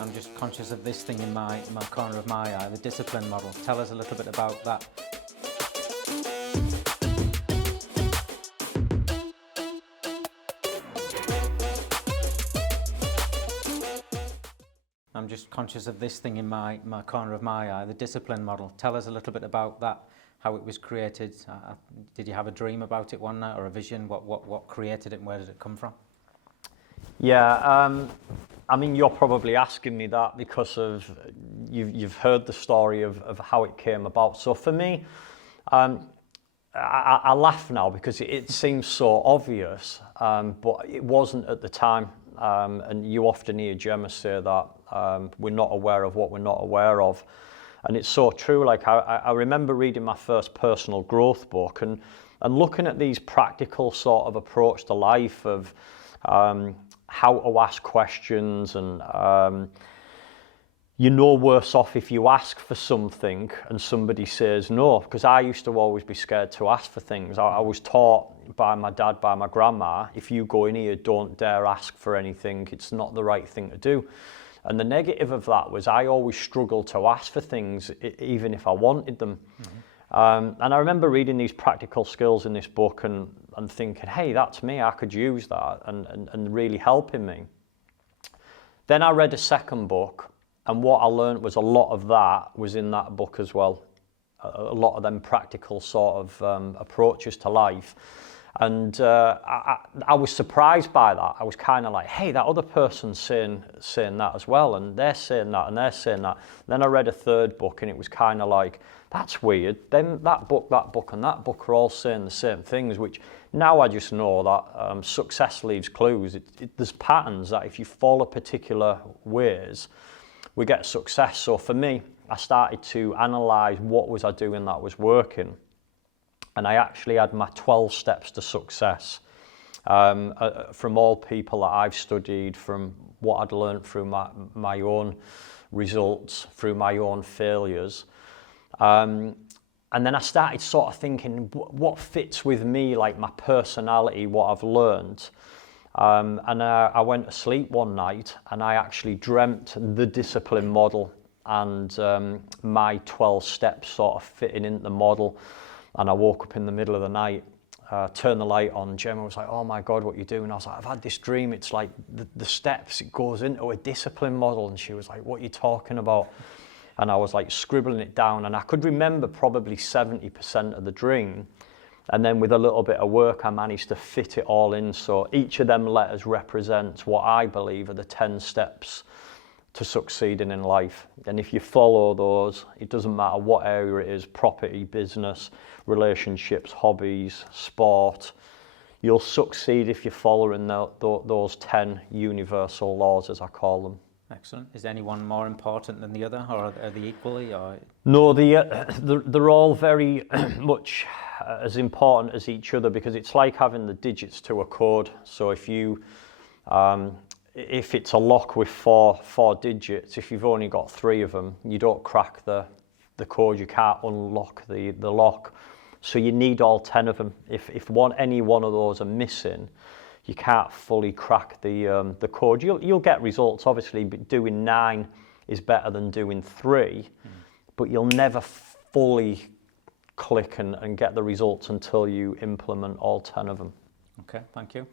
I'm just conscious of this thing in my corner of my eye, the discipline model. Tell us a little bit about that. I'm just conscious of this thing in my corner of my eye, the discipline model. Tell us a little bit about that, how it was created. Did you have a dream about it one night or a vision? What created it and where did it come from? Yeah, I mean, you're probably asking me that because of you've heard the story of how it came about. So for me, I laugh now because it seems so obvious, but it wasn't at the time. And you often hear Gemma say that we're not aware of what we're not aware of. And it's so true. Like I remember reading my first personal growth book and looking at these practical sort of approach to life of how to ask questions, and you're no worse off if you ask for something and somebody says no, because I used to always be scared to ask for things. I was taught by my dad, by my grandma, if you go in here, don't dare ask for anything, it's not the right thing to do. And the negative of that was I always struggled to ask for things even if I wanted them. Mm-hmm. And I remember reading these practical skills in this book and thinking, hey, that's me, I could use that, and really helping me. Then I read a second book, and what I learned was a lot of that was in that book as well. A lot of them practical sort of approaches to life. And I was surprised by that. I was kind of like, hey, that other person's saying that as well, and they're saying that, and they're saying that. Then I read a third book, and it was kind of like, that's weird. Then that book, and that book are all saying the same things, which now I just know that success leaves clues. There's patterns that if you follow particular ways, we get success. So for me, I started to analyse what was I doing that was working. And I actually had my 12 steps to success from all people that I've studied, from what I'd learned through my own results, through my own failures. And then I started sort of thinking, what fits with me, like my personality, what I've learned. And I went to sleep one night and I actually dreamt the discipline model and my 12 steps sort of fitting into the model. And I woke up in the middle of the night, turned the light on. Gemma was like, oh my God, what are you doing? I was like, I've had this dream. It's like the steps, it goes into a discipline model. And she was like, what are you talking about? And I was like scribbling it down. And I could remember probably 70% of the dream. And then with a little bit of work, I managed to fit it all in. So each of them letters represents what I believe are the 10 steps to succeeding in life. And if you follow those, it doesn't matter what area it is, property, business, relationships, hobbies, sport, you'll succeed if you're following those 10 universal laws, as I call them. Excellent. Is any one more important than the other, or are they equally? Or? No, they're all very much as important as each other, because it's like having the digits to a code. So if you if it's a lock with four digits, if you've only got 3 of them, you don't crack the code, you can't unlock the lock. So you need all 10 of them. If any one of those are missing, you can't fully crack the code. You'll get results, obviously, but doing 9 is better than doing 3, but you'll never fully click and get the results until you implement all 10 of them. Okay, thank you.